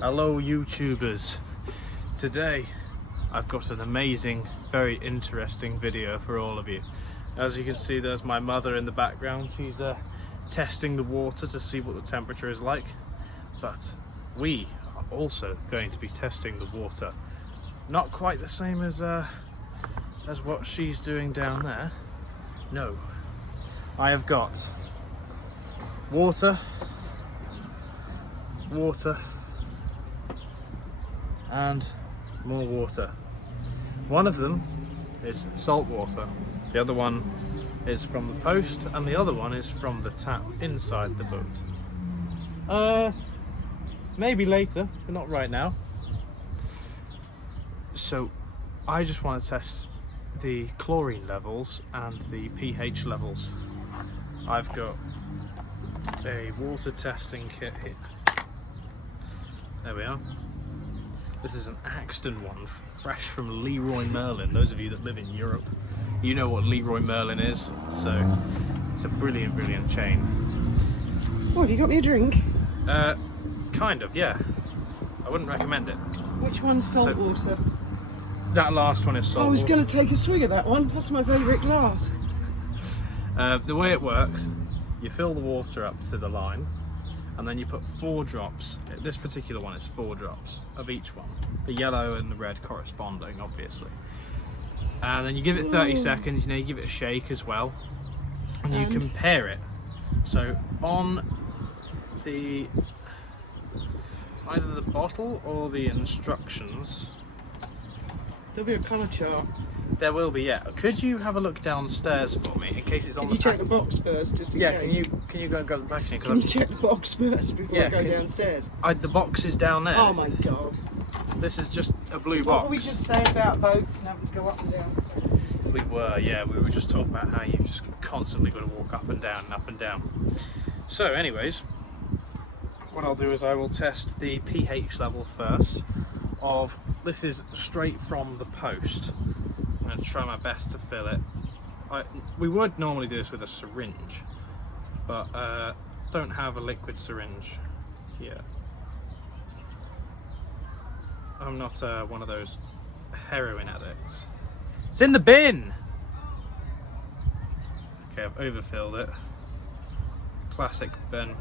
Hello YouTubers. Today I've got an amazing, very interesting video for all of you. As you can see, there's my mother in the background. She's testing the water to see what the temperature is like. But we are also going to be testing the water. Not quite the same as what she's doing down there. No. I have got water, and more water. One of them is salt water, the other one is from the post, and the other one is from the tap inside the boat. Maybe later, but not right now. So I just want to test the chlorine levels and the pH levels. I've got a water testing kit here. There we are. This is an Axton one, fresh from Leroy Merlin. Those of you that live in Europe, you know what Leroy Merlin is. So it's a brilliant, brilliant chain. Oh, have you got me a drink? Kind of, yeah. I wouldn't recommend it. Which one's salt water? That last one is salt I was water. going to take a swig of that one. That's my favourite glass. The way it works, you fill the water up to the line, and then you put 4 drops. This particular one is 4 drops of each one. The yellow and the red corresponding, obviously. And then you give it 30 seconds, you give it a shake as well. And you compare it. So on the either the bottle or the instructions, There'll be a colour chart. there will be, yeah. Could you have a look downstairs for me in case it's on Can the you check pack- the box first, just in Yeah, case? can you go and grab the packaging? Can you check the box first before I go downstairs? The box is down there. Oh my god. This is just a blue What box. were we just saying about boats and having to go up and down stairs? We were just talking about how you've just constantly got to walk up and down and up and down. So anyways, what I'll do is I will test the pH level first of, this is straight from the post. I'm going to try my best to fill it. We would normally do this with a syringe, but don't have a liquid syringe here. I'm not one of those heroin addicts. It's in the bin! Okay, I've overfilled it. Classic bin.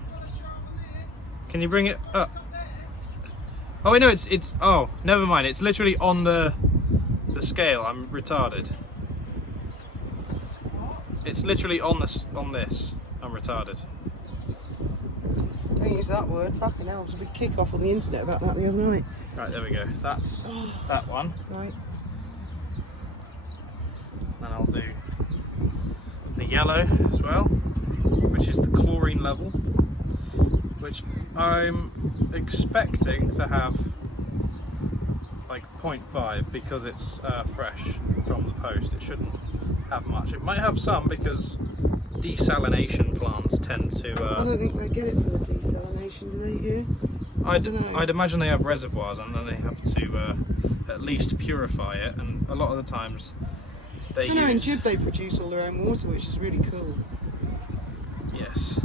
Can you bring it up? Oh wait, no, it's oh, never mind. It's literally on the scale. I'm retarded. It's literally on this. I'm retarded. Don't use that word. Fucking hell, there's a big kick off on the internet about that the other night. Right, there we go. That's that one. Right. And I'll do the yellow as well, which is the chlorine level, which I'm expecting to have like 0.5 because it's fresh from the post. It shouldn't have much. It might have some because desalination plants tend to I don't think they get it for the desalination, do they here? I'd imagine they have reservoirs and then they have to at least purify it, and a lot of the times they I don't know, in use... Jib they produce all their own water, which is really cool. Yes.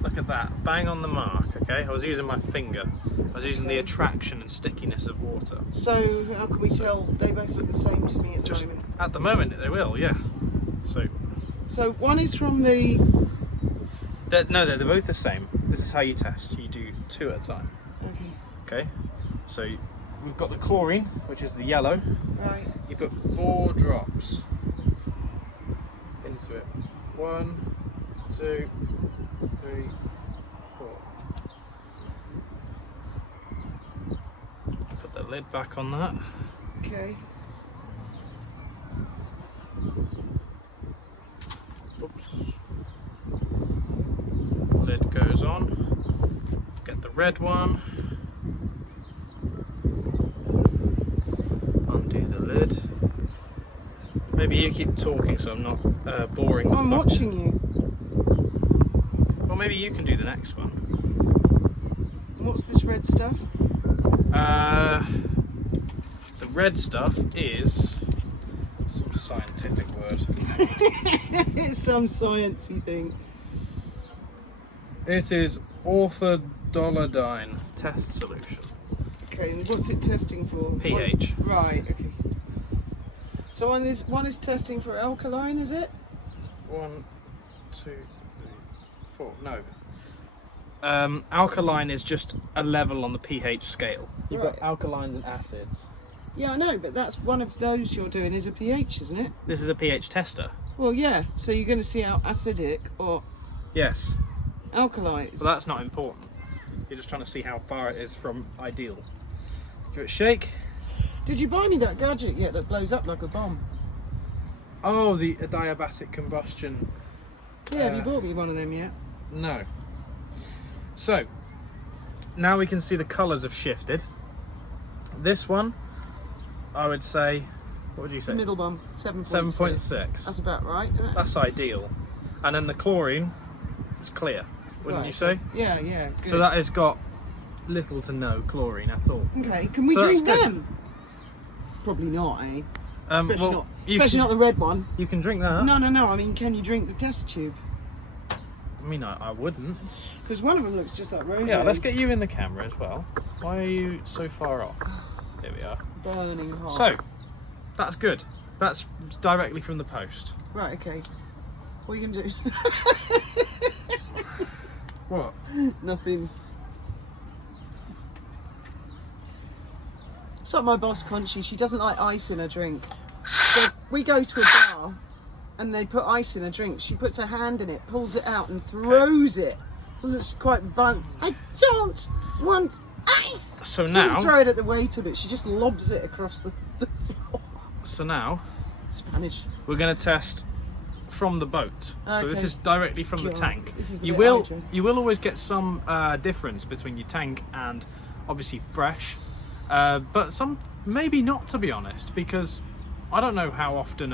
Look at that, bang on the mark, okay? I was using my finger. I was using the attraction and stickiness of water. So how can we tell? They both look the same to me at the moment. At the moment, they will, yeah. So one is from the... No, they're both the same. This is how you test. You do 2 at a time. Okay? So we've got the chlorine, which is the yellow. Right. You put 4 drops into it. 1, 2, 3, 4. Put the lid back on that. Okay. Oops. Lid goes on. Get the red one. Undo the lid. Maybe you keep talking so I'm not boring. I'm watching you. Well, maybe you can do the next one. What's this red stuff? The red stuff is some scientific word. It's some sciencey thing. It is Dolodyne test solution. Okay, and what's it testing for? pH. Right, okay. So one is testing for alkaline, is it? 1, 2, 3, 4. No. Alkaline is just a level on the pH scale. You've got alkalines and acids. Yeah, I know, but that's one of those you're doing is a pH, isn't it? This is a pH tester. Well, yeah. So you're going to see how acidic or Yes. alkaline is. But that's not important. You're just trying to see how far it is from ideal. Give it a shake. Did you buy me that gadget yet that blows up like a bomb? Oh, the adiabatic combustion. Yeah, have you bought me one of them yet? No. So, now we can see the colours have shifted. This one, I would say, what would you say? The middle one, 7.6. 7.6. That's about right, isn't it? That's ideal. And then the chlorine is clear, wouldn't you say? Yeah, yeah. Good. So that has got little to no chlorine at all. Okay, can we So drink that's good. them? Probably not, eh? Well, not, you especially can- not the red one. You can drink that. No, I mean, can you drink the test tube? I mean, I wouldn't. Because one of them looks just like rosé. Yeah, let's get you in the camera as well. Why are you so far off? Here we are. burning hot. So, that's good. That's directly from the post. Right, okay. What are you gonna do? What? Nothing. It's like my boss, Conchie. She doesn't like ice in her drink. So we go to a bar and they put ice in a drink. She puts her hand in it, pulls it out, and throws it. Isn't she quite violent? I don't want ice. So She now- doesn't throw it at the waiter, but she just lobs it across the floor. So now, Spanish. we're going to test from the boat. So this Okay. is directly from the God, tank. this is a You bit will arduous. always get some difference between your tank and obviously fresh, but some maybe not, to be honest, because I don't know how often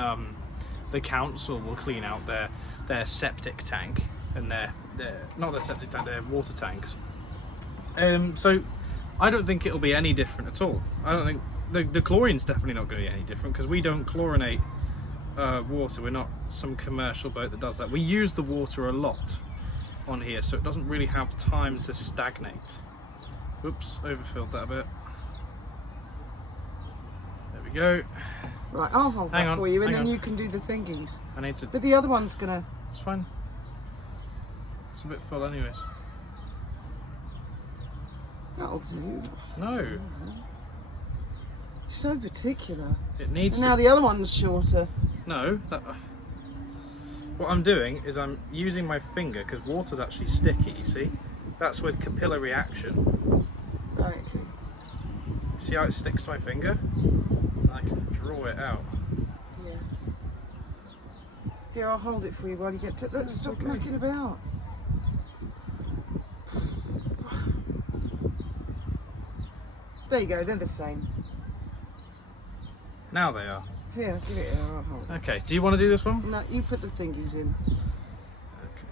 the council will clean out their septic tank and their not their septic tank, their water tanks. So I don't think it'll be any different at all. I don't think the chlorine's definitely not going to be any different because we don't chlorinate water. We're not some commercial boat that does that. We use the water a lot on here, so it doesn't really have time to stagnate. Oops, overfilled that a bit. There we go. Right, I'll hold Hang that on, for you, and hang then on. you can do the thingies. I need to. But the other one's gonna. It's fine. It's a bit full, anyways. That'll do. No, So particular. it needs. And now to, the other one's shorter. no. What I'm doing is I'm using my finger because water's actually sticky. You see, that's with capillary action. Right, okay. See how it sticks to my finger? And I can draw it out. Yeah. Here, I'll hold it for you while you get to. Let's stop okay. knocking about. There you go, they're the same. Now they are. Here, give it here, I'll hold it. Okay. Do you want to do this one? No, you put the thingies in. Okay.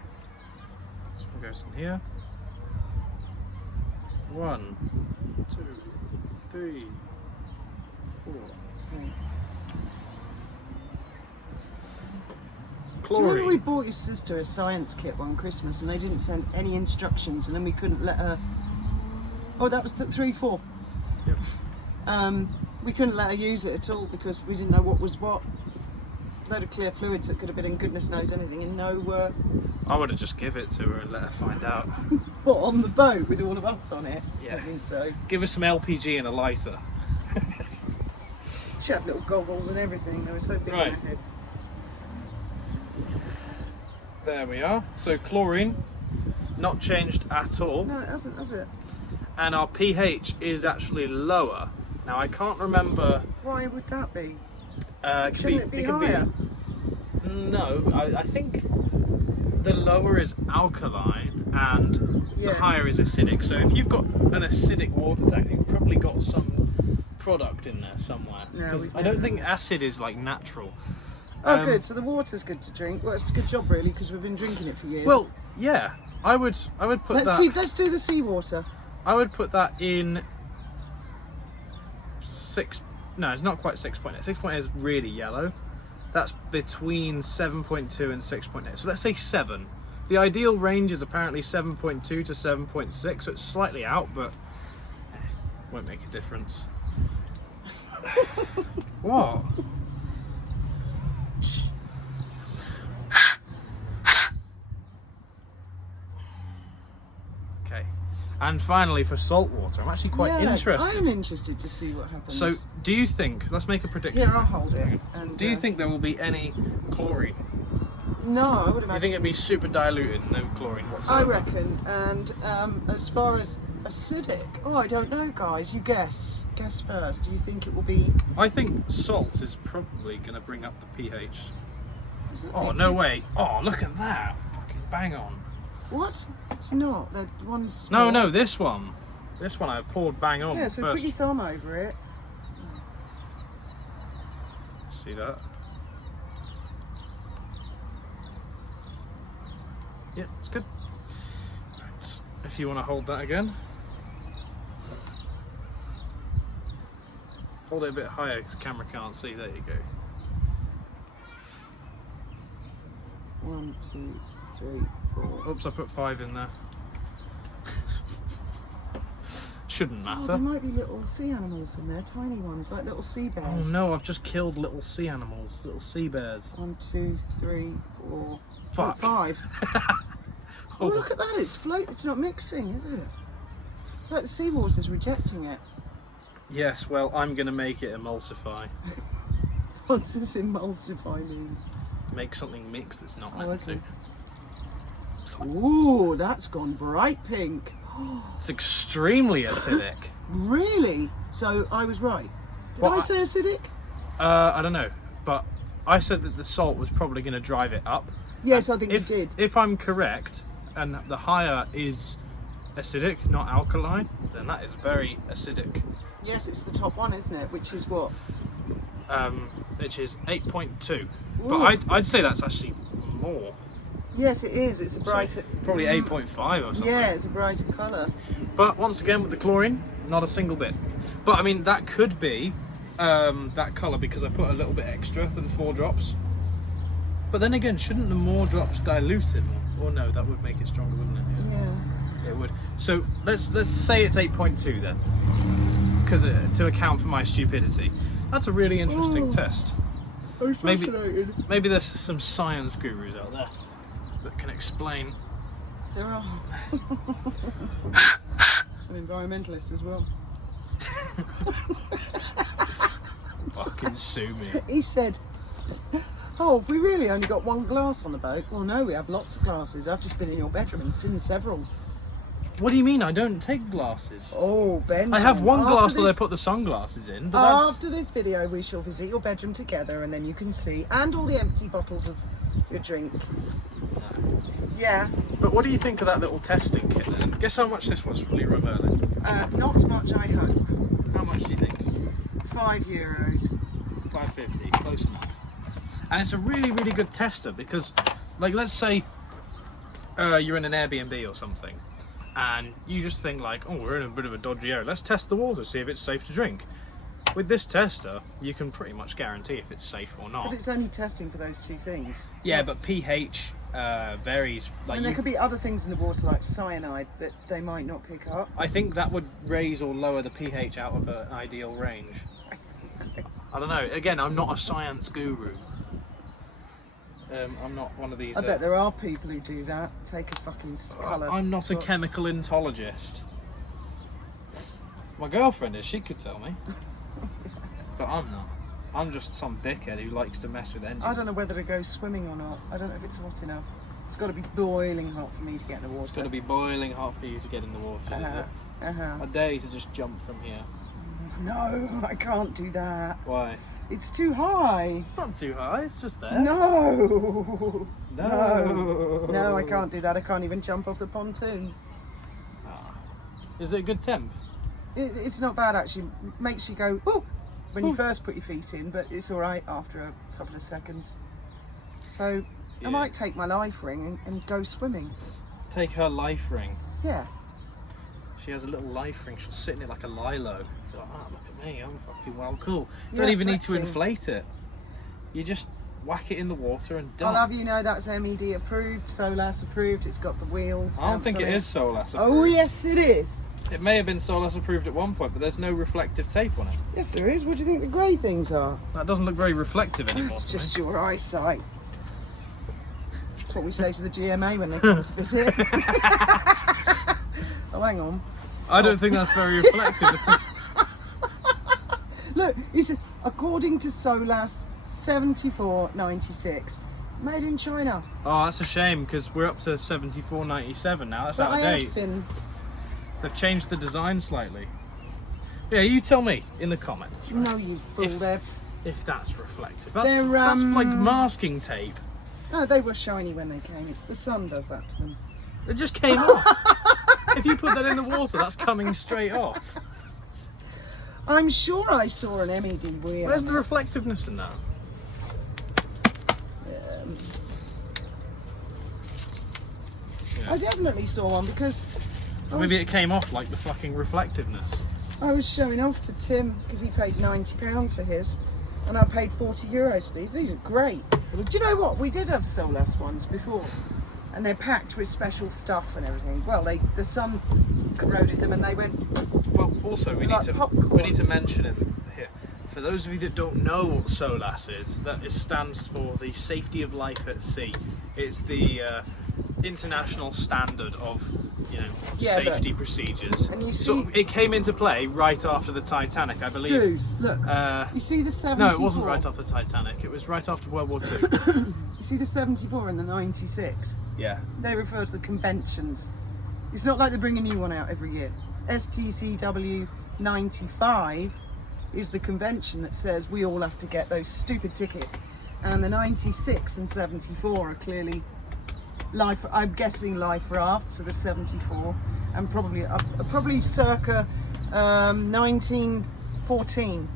This one goes in here. 1, 2, 3, 4. Okay. Do you Chlorine. remember we bought your sister a science kit one Christmas and they didn't send any instructions and then we couldn't let her. Oh, that was the 3, 4. Yep. We couldn't let her use it at all because we didn't know what was what. Load of clear fluids that could have been in goodness knows anything and no I would have just give it to her and let her find out. what on the boat with all of us on it. Yeah. I think so. Give her some LPG and a lighter. She had little goggles and everything. They were so big Right. on her head. There we are. So chlorine, not changed at all. No, it hasn't, has it? And our pH is actually lower. Now I can't remember. Why would that be? It Shouldn't it be could higher? No, I think the lower is alkaline and Yeah. the higher is acidic. So if you've got an acidic water tank, you've probably got some product in there somewhere. No, 'Cause we've I never don't think done acid is like natural. Oh, good. So the water's good to drink. Well, it's a good job, really, because we've been drinking it for years. Well, yeah, I would put let's that. see. Let's do the seawater. I would put that in 6. No, it's not quite 6.8. 6.8 is really yellow. That's between 7.2 and 6.8. So let's say 7. The ideal range is apparently 7.2 to 7.6, so it's slightly out, but won't make a difference. What? Okay. And finally, for salt water, I'm actually quite interested. I am interested to see what happens. So, do you think, let's make a prediction. Here, I'll hold it. And, Do you think there will be any chlorine? No, I would You imagine. think it'd be super diluted, no chlorine I whatsoever? reckon. And as far as acidic, I don't know, guys. You guess. Guess first. Do you think it will be? I think salt is probably going to bring up the pH. Is it Oh, no way. Oh, look at that. Fucking bang on. What? It's not. The one's. No, small. no, this one. This one I poured bang on Yeah, so first. put your thumb over it. See that? Yeah, it's good. Right, if you want to hold that again. Hold it a bit higher because the camera can't see. There you go. 1, 2, 3, 4. Oops, I put 5 in there. Shouldn't Oh, matter. there might be little sea animals in there, tiny ones, like little sea Oh bears. no, I've just killed little sea animals, little sea bears. 1, 2, 3, 4, Fuck. 5. Oh, Oh, look at that! It's float. It's not mixing, is it? It's like the seawater's rejecting it. yes, well, I'm going to make it emulsify. What does emulsify mean? Make something mix that's not Oh, meant okay. to. Ooh, that's gone bright pink. It's extremely acidic. Really? So I was right. Did Well, I say acidic? I don't know, but I said that the salt was probably going to drive it up. Yes, I think If, you did. if I'm correct, and the higher is acidic, not alkaline, then that is very acidic. Yes, it's the top one, isn't it? Which is what? Which is 8.2. But Oof. I'd say that's actually more. Yes, it is. It's a brighter. Probably 8.5 or something. Yeah, it's a brighter colour. But once again, with the chlorine, not a single bit. But I mean, that could be that colour because I put a little bit extra than 4 drops. But then again, shouldn't the more drops dilute it more? Or no, that would make it stronger, wouldn't it? Yeah. It would. So let's say it's 8.2 then, because to account for my stupidity. That's a really interesting Oh. test. I'm Maybe- fascinated. Maybe there's some science gurus out there that can explain. There are. Some environmentalists as well. Fucking sue me. He said, "Oh, we really only got one glass on the boat." Well, no, we have lots of glasses. I've just been in your bedroom and seen several. What do you mean? I don't take glasses. Oh, Ben. I have one after glass that I this- put the sunglasses in, but that's... After this video, we shall visit your bedroom together, and then you can see, and all the empty bottles of your drink. Yeah, But what do you think of that little testing kit then? Guess how much this was from Leroy Merlin? not much, I hope. How much do you think? €5. 550, close enough. And it's a really, really good tester because, like, let's say you're in an Airbnb or something, and you just think like, oh, we're in a bit of a dodgy area. Let's test the water, see if it's safe to drink. With this tester, you can pretty much guarantee if it's safe or not. But it's only testing for those two things. It's Yeah, not- but pH varies. Like, and there could be other things in the water like cyanide that they might not pick up. I think that would raise or lower the pH out of an ideal range. I don't know. Again, I'm not a science guru. I'm not one of these. I bet there are people who do that. Take a fucking colour. I'm not swatch. a chemical entologist. My girlfriend is. She could tell me, but I'm not. I'm just some dickhead who likes to mess with engines. I don't know whether to go swimming or not. I don't know if it's hot enough. It's got to be boiling hot for me to get in the water. It's going to be boiling hot for you to get in the water. Is it? I dare you to just jump from here. No, I can't do that. Why? It's too high. It's not too high. It's just there. No. No. No, I can't do that. I can't even jump off the pontoon. Ah. Is it a good temp? It's not bad actually. Makes you go, ooh, when you first put your feet in, but it's all right after a couple of seconds. So Yeah. I might take my life ring and go swimming. Take her life ring. Yeah. She has a little life ring. She'll sit in it like a lilo. You're like, ah, look at me. I'm fucking well cool. Don't Yeah, even need to flexing. inflate it. You just whack it in the water and done. I'll have you know that's MED approved, SOLAS approved. It's got the wheels. I don't think stamped it on is SOLAS approved. Oh yes, it is. It may have been SOLAS approved at one point, but there's no reflective tape on it. Yes, there is. What do you think the grey things are? That doesn't look very reflective anymore. It's to just me. your eyesight. That's what we say to the GMA when they come to visit. Oh, hang on. I don't think that's very reflective at all. Look, it says, according to SOLAS 7496, made in China. Oh, that's a shame because we're up to 74.97 now. That's But out I of have date. seen. They've changed the design slightly. Yeah, you tell me in the comments. Right? No, you fool. If that's reflective. That's, They're, that's like masking tape. No, they were shiny when they came. It's the sun does that to them. It just came off. If you put that in the water, that's coming straight off. I'm sure I saw an MED wheel. Where's the reflectiveness in that? I definitely saw one because Maybe it came off like the fucking reflectiveness. I was showing off to Tim because he paid £90 for his, and I paid €40 for these. These are great. Do you know what? We did have SOLAS ones before, and they're packed with special stuff and everything. Well, the sun corroded them, and they went. Well, also we Like need popcorn. to mention in here, for those of you that don't know what SOLAS is, stands for the Safety of Life at Sea. It's the international standard of safety procedures. And you So see- it came into play right after the Titanic, I believe. Dude, look. You see the 74? No, it wasn't right after the Titanic. It was right after World War II. You see the 74 and the 96? Yeah. They refer to the conventions. It's not like they bring a new one out every year. STCW 95 is the convention that says we all have to get those stupid tickets. And the 96 and 74 are clearly life. I'm guessing life raft, so the 74, and probably circa 1914,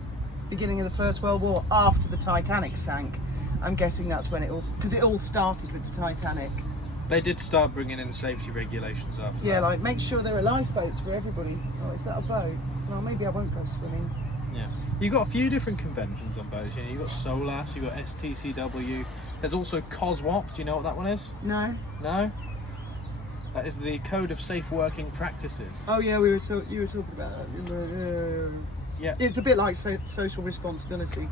beginning of the First World War, after the Titanic sank. I'm guessing that's when it all, because it all started with the Titanic. They did start bringing in safety regulations after Yeah, that. like make sure there are lifeboats for everybody. Oh, is that a boat? Well, maybe I won't go swimming. Yeah, you've got a few different conventions on boats. You've got SOLAS, you've got STCW. There's also COSWAP. Do you know what that one is? No. No? That is the Code of Safe Working Practices. Oh yeah, you were talking about that. Yeah. It's a bit like social responsibility.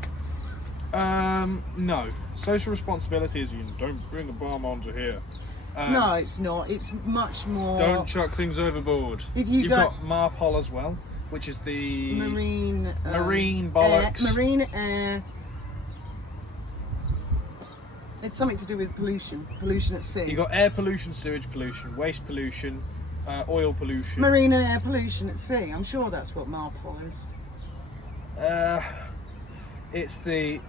No. Social responsibility is you don't bring a bomb onto here. No, it's not. It's much more. Don't chuck things overboard. If you've got MARPOL as well, which is the marine bollocks. marine air. It's something to do with pollution at sea. You got air pollution, sewage pollution, waste pollution, oil pollution. Marine and air pollution at sea. I'm sure that's what MARPOL is. It's the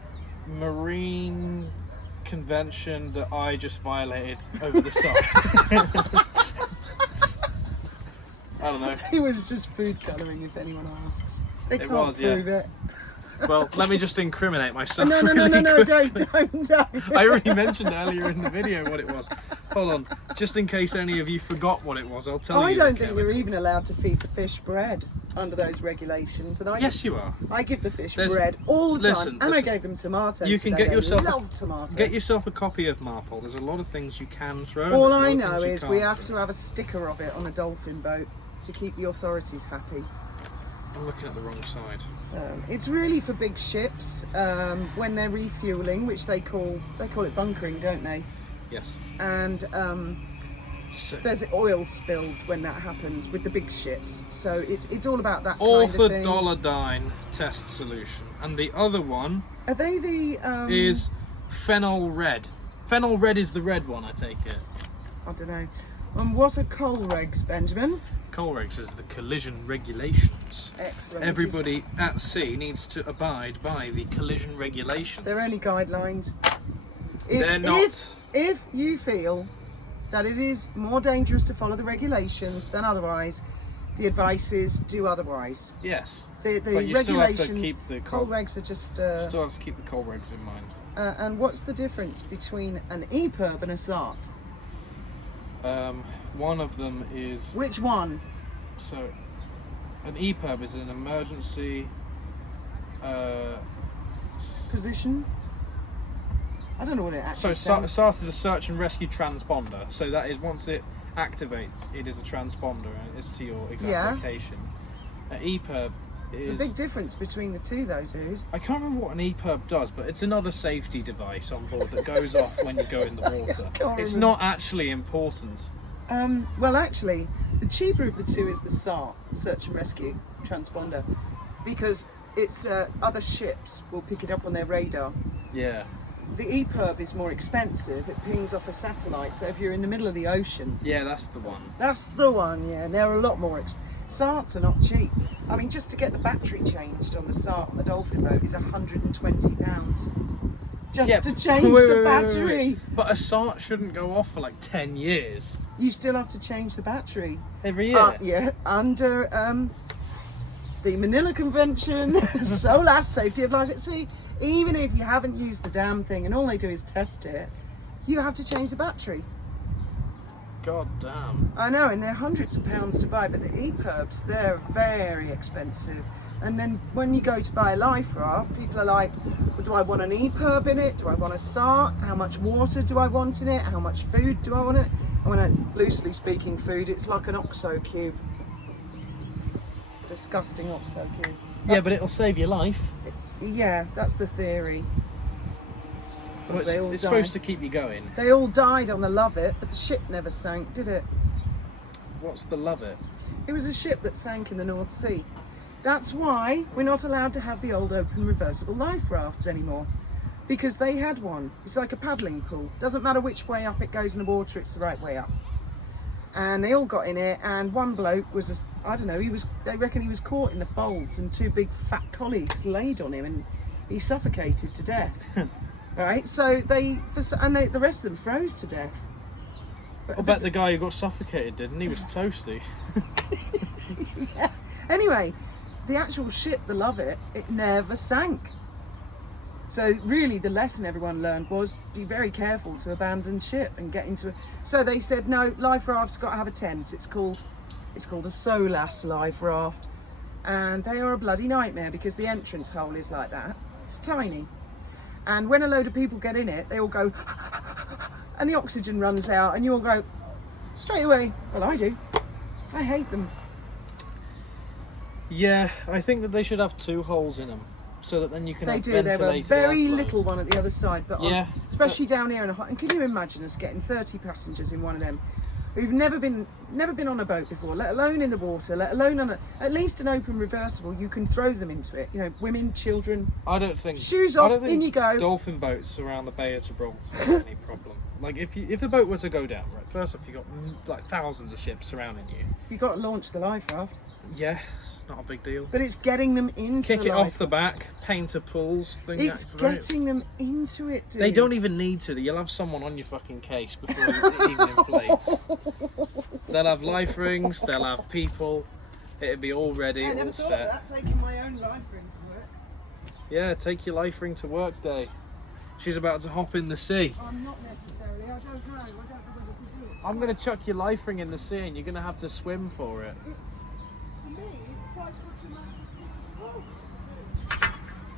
Marine Convention that I just violated over the side. I don't know. It was just food colouring, if anyone asks. They It can't was, yeah. prove it. Well, let me just incriminate myself. No, really quickly. don't. I already mentioned earlier in the video what it was. Hold on, just in case any of you forgot what it was, I'll tell you. I don't the think you're even allowed to feed the fish bread under those regulations. And Yes, you are. I give the fish There's- bread all the time, listen, and I listen. gave them tomatoes. You can today. get yourself They love tomatoes. Get yourself a copy of MARPOL. There's a lot of things you can throw. and All there's a lot I of know things you is we can't have to have a sticker of it on a dolphin boat to keep the authorities happy. I'm looking at the wrong side. It's really for big ships when they're refueling, which they call it bunkering, don't they? Yes. And So, there's oil spills when that happens with the big ships. So it's all about that all kind for of thing. Dollardyne test solution, and the other one Are they the? is Phenol Red. Phenol Red is the red one, I take it. I don't know. And what are coal regs, Benjamin? Colregs is the collision regulations. Excellent. Everybody at sea needs to abide by the collision regulations. They're only guidelines. They're not. If you feel that it is more dangerous to follow the regulations than otherwise, the advice is do otherwise. Yes. The But you still have to regulations, keep the coal regs are just. Still have to keep the Colregs in mind. And what's the difference between an EPIRB and a SART? One of them is Which one? so. An EPIRB is an emergency. Position? I don't know what it actually So stands SART is a search and rescue transponder. So that is, once it activates, it is a transponder and it's to your exact Yeah. location. An EPIRB is... There's a big difference between the two though, dude. I can't remember what an EPIRB does, but it's another safety device on board that goes off when you go in the water. It's remember. not actually important. Well, actually, the cheaper of the two is the SART, Search and Rescue Transponder, because it's other ships will pick it up on their radar. Yeah. The EPIRB is more expensive. It pings off a satellite, so if you're in the middle of the ocean, Yeah, that's the one. that's the one. Yeah, and they're a lot more SARTs are not cheap. I mean, just to get the battery changed on the SART on the Dolphin boat is £120. Just to change the battery. But a SART shouldn't go off for like 10 years. You still have to change the battery. Every year? Yeah, under the Manila Convention, SOLAS, Safety of Life at Sea. Even if you haven't used the damn thing and all they do is test it, you have to change the battery. God damn. I know, and they're hundreds of pounds to buy, but the EPIRBs, they're very expensive. And then when you go to buy a life raft, people are like, well, do I want an EPIRB in it? Do I want a SART? How much water do I want in it? How much food do I want in it? And when I, loosely speaking food, it's like an OXO cube. Disgusting OXO cube. Yeah, but it'll save your life. Yeah, that's the theory. Well, They all it's died. supposed to keep you going. They all died on the Lovett, but the ship never sank, did it? What's the Lovett? It was a ship that sank in the North Sea. That's why we're not allowed to have the old open reversible life rafts anymore. Because they had one. It's like a paddling pool. Doesn't matter which way up it goes in the water, it's the right way up. And they all got in it, and one bloke was, I don't know, they reckon he was caught in the folds and two big fat colleagues laid on him and he suffocated to death. Right, so the rest of them froze to death. I bet the guy who got suffocated didn't. He was toasty. Yeah. Anyway, the actual ship, the Lovett, it never sank. So really the lesson everyone learned was be very careful to abandon ship and get into it. So they said, no, life raft's got to have a tent. It's called a SOLAS life raft. And they are a bloody nightmare because the entrance hole is like that. It's tiny. And when a load of people get in it, they all go, and the oxygen runs out and you all go, straight away. Well, I do. I hate them. Yeah, I think that they should have two holes in them, so that then you can They have do. They have a ventilated very airflow. little one at the other side, but Yeah, especially down here in a hot. And can you imagine us getting 30 passengers in one of them, who've never been on a boat before, let alone in the water, let alone on at least an open reversible? You can throw them into it. You know, women, children. I don't think Shoes I off, don't think in you go. Dolphin boats around the Bay of Gibraltar have any problem. Like if the boat were to go down, right? First off, you got like thousands of ships surrounding you. You got to launch the life raft, Yeah, it's not a big deal. but it's getting them into Kick the it life off the back, painter pulls, thing It's activate. getting them into it, dude. They don't even need to. You'll have someone on your fucking case before it even inflates. They'll have life rings. They'll have people. It'll be all ready, I never all thought set. of that, taking my own life ring to work. Yeah, take your life ring to work day. She's about to hop in the sea. I'm not necessarily. I don't know. I don't know whether to do it. I'm gonna chuck your life ring in the sea, and you're gonna have to swim for it. For me, it's quite a dramatic thing to do.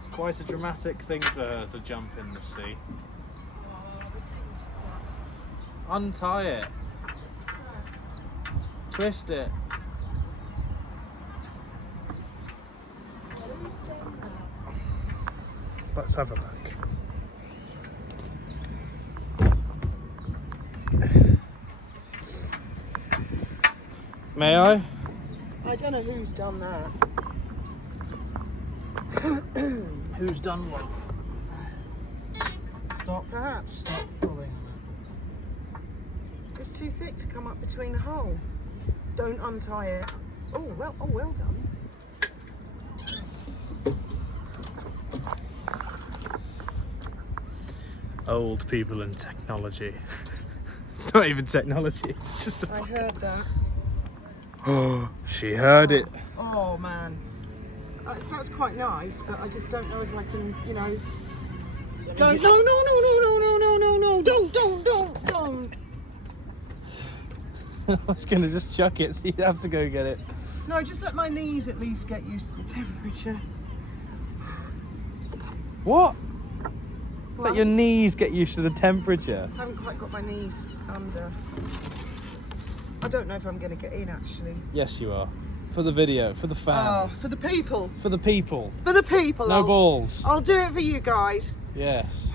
It's quite a dramatic thing for her to jump in the sea. Oh, the thing's stuck. Untie it. It's trapped. Twist it. Well, who's done that? Let's have a look. May I? I don't know who's done that. Who's done what? Stop. Perhaps Stop pulling it's too thick to come up between the hole. Don't untie it. Oh well done. Old people and technology. It's not even technology, it's just a... I heard that. Oh, she heard it. Oh man, that's quite nice, but I just don't know if I can, you know. Don't, no, don't. I was gonna just chuck it, so you'd have to go get it. No, just let my knees at least get used to the temperature. What? Let your knees get used to the temperature. I haven't quite got my knees under. I don't know if I'm going to get in actually. Yes, you are. For the video, for the fans. For the people. For the people. For the people. No balls. I'll do it for you guys. Yes.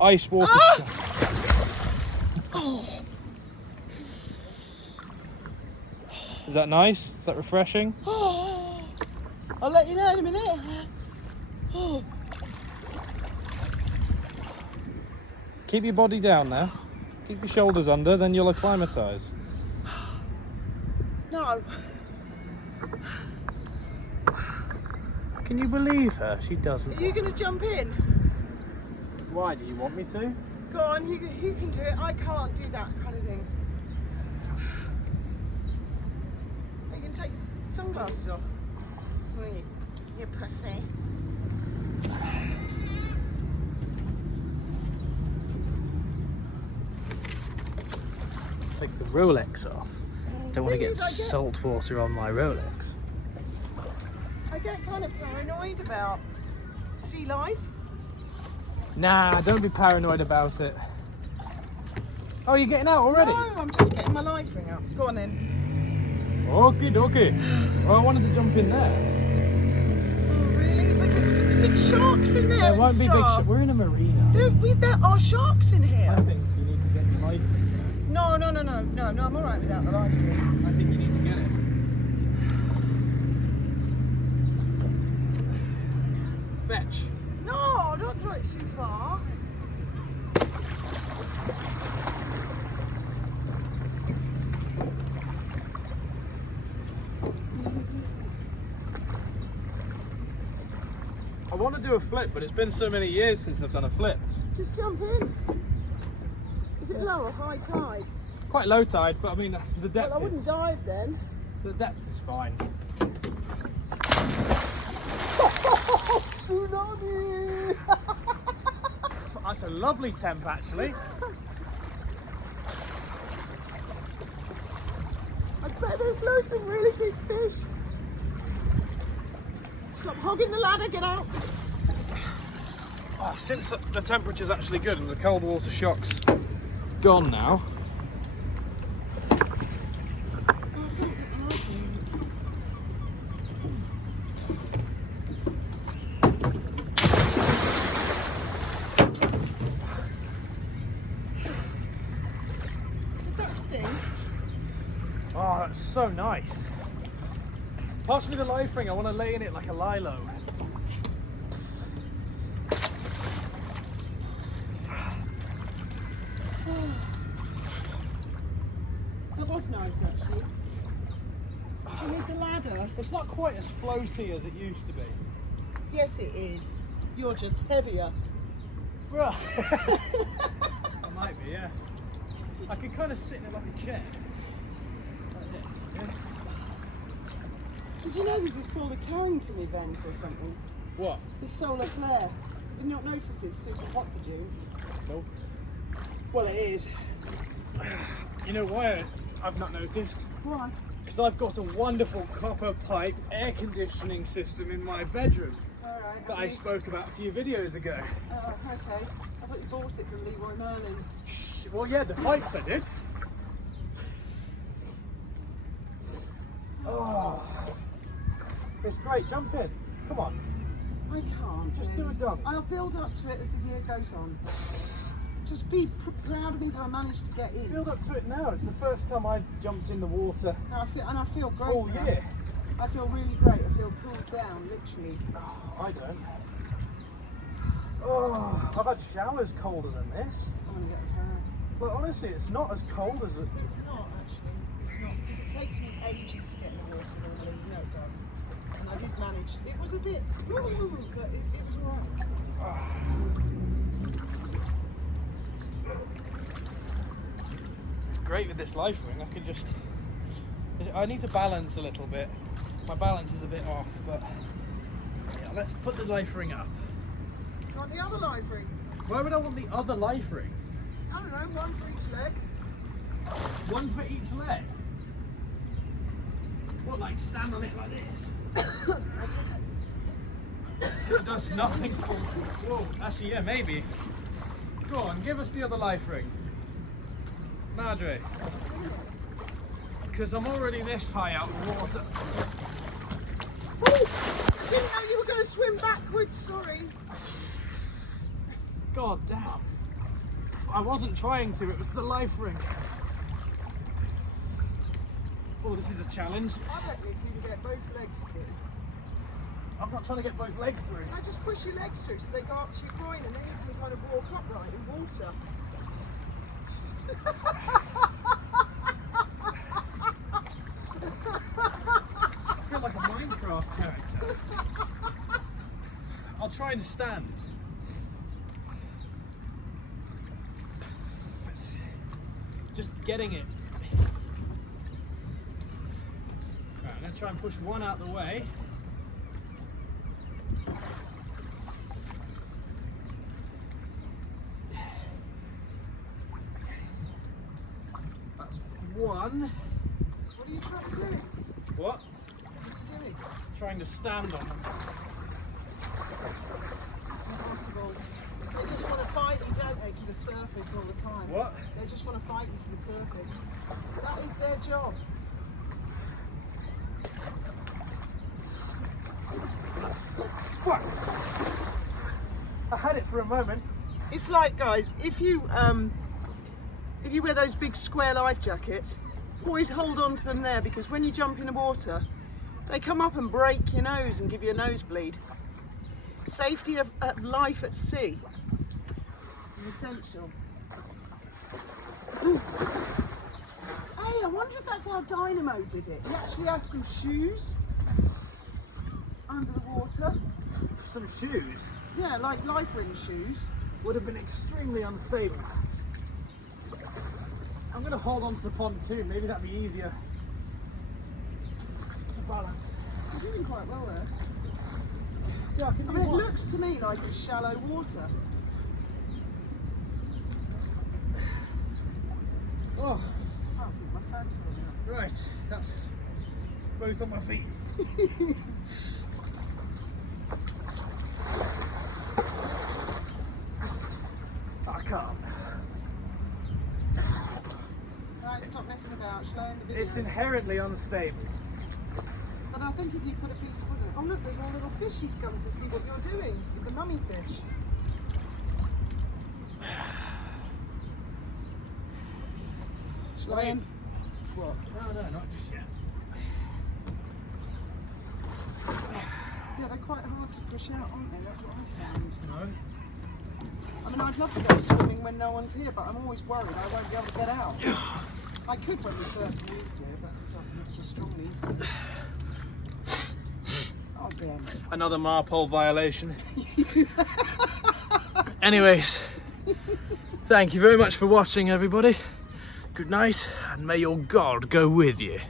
Ice water. Is that nice? Is that refreshing? I'll let you know in a minute. Keep your body down there. Keep your shoulders under, then you'll acclimatise. No. Can you believe her? She doesn't. Are you going to jump in? Why? Do you want me to? Go on, you can do it. I can't do that kind of thing. Are you going to take sunglasses off? Will you? You pussy. Take the Rolex off. Don't want to Thing get is, I salt water on my Rolex. I get kind of paranoid about sea life. Nah, don't be paranoid about it. Oh, you're getting out already? No, I'm just getting my life ring up. Go on then. Okay. Well, I wanted to jump in there. Oh, really? Because there could be big sharks in there. There and won't be big. stuff. We're in a marina. There are sharks in I here. think you need to get your life. No, I'm alright without the life ring. I think you need to get it. Fetch. No, don't throw it too far. I want to do a flip, but it's been so many years since I've done a flip. Just jump in. Is it low or high tide? Quite low tide, but I mean the depth. Well, I wouldn't dive then. The depth is fine. Tsunami! That's a lovely temp, actually. I bet there's loads of really big fish. Stop hogging the ladder, get out. Oh, since the temperature's actually good and the cold water shock's gone now. Did that sting? Oh, that's so nice. Pass me the life ring. I want to lay in it like a lilo. That was nice actually. Do you need the ladder? It's not quite as floaty as it used to be. Yes it is. You're just heavier. Right. I might be, yeah. I could kind of sit in it like a chair. Like this, yeah. Did you know this is called a Carrington event or something? What? The solar flare. Have you not noticed it's super hot for June? Nope. Well it is. You know why I've not noticed? Why? Because I've got a wonderful copper pipe air conditioning system in my bedroom Alright. that I spoke about a few videos ago. Oh, okay. I thought you bought it from Leroy Merlin. Well, yeah, the pipes I did. Oh, it's great. Jump in. Come on. I can't. Just do a dunk. I'll build up to it as the year goes on. Just be proud of me that I managed to get in. Build up to it now. It's the first time I've jumped in the water And I feel great. all now. year. I feel really great. I feel cooled down, literally. Oh, I don't. Oh, I've had showers colder than this. I'm gonna get a fan. But honestly, it's not as cold as it. It's not actually. It's not because it takes me ages to get in the water normally. You know it does. And I did manage. It was a bit, but it was alright. It's great with this life ring. I can just. I need to balance a little bit. My balance is a bit off, but yeah, let's put the life ring up. Do you want the other life ring? Why would I want the other life ring? I don't know, one for each leg. One for each leg. What, like stand on it like this? It does nothing. Oh, actually, yeah, maybe. Go on, give us the other life ring. Madre. Because I'm already this high out of water. Oh, I didn't know you were going to swim backwards, sorry. God damn. I wasn't trying to, it was the life ring. Oh, this is a challenge. I reckon if you can get both legs through. I'm not trying to get both legs through. I just push your legs through so they go up to your groin and then you can kind of walk upright in water. I feel like a Minecraft character. I'll try and stand. It's just getting it. Right, I'm going to try and push one out the way. That's one. What are you trying to do? What? What are you doing? Trying to stand on them. Impossible. They just want to fight you, don't they, to the surface all the time. What? They just want to fight you to the surface. That is their job. Fuck! I had it for a moment. It's like, guys, if you wear those big square life jackets, always hold on to them there, because when you jump in the water, they come up and break your nose and give you a nosebleed. Safety of life at sea is essential. Hey, I wonder if that's how Dynamo did it. He actually had some shoes under the water. Some shoes Yeah, like life ring shoes. would have been extremely unstable. I'm going to hold on to the pontoon, maybe that'd be easier to balance. You're doing quite well there. Yeah, I can I do mean, it one. looks to me like it's shallow water. Oh, I can't keep my fag's on right, that's both on my feet. I can't. Right, stop messing about. Shall I end the video? It's inherently unstable. But I think if you put a piece of wood in it. Oh look, there's all little fishies come to see what you're doing with the mummy fish. Shall I end? What? No, not just yet. Yeah, they're quite hard to push out, aren't they? That's what I found. No. I mean, I'd love to go swimming when no one's here, but I'm always worried I won't be able to get out. I could when we first moved here, but not so strong these days. Oh, damn it. Another Marpole violation. Anyways, thank you very much for watching, everybody. Good night, and may your God go with you.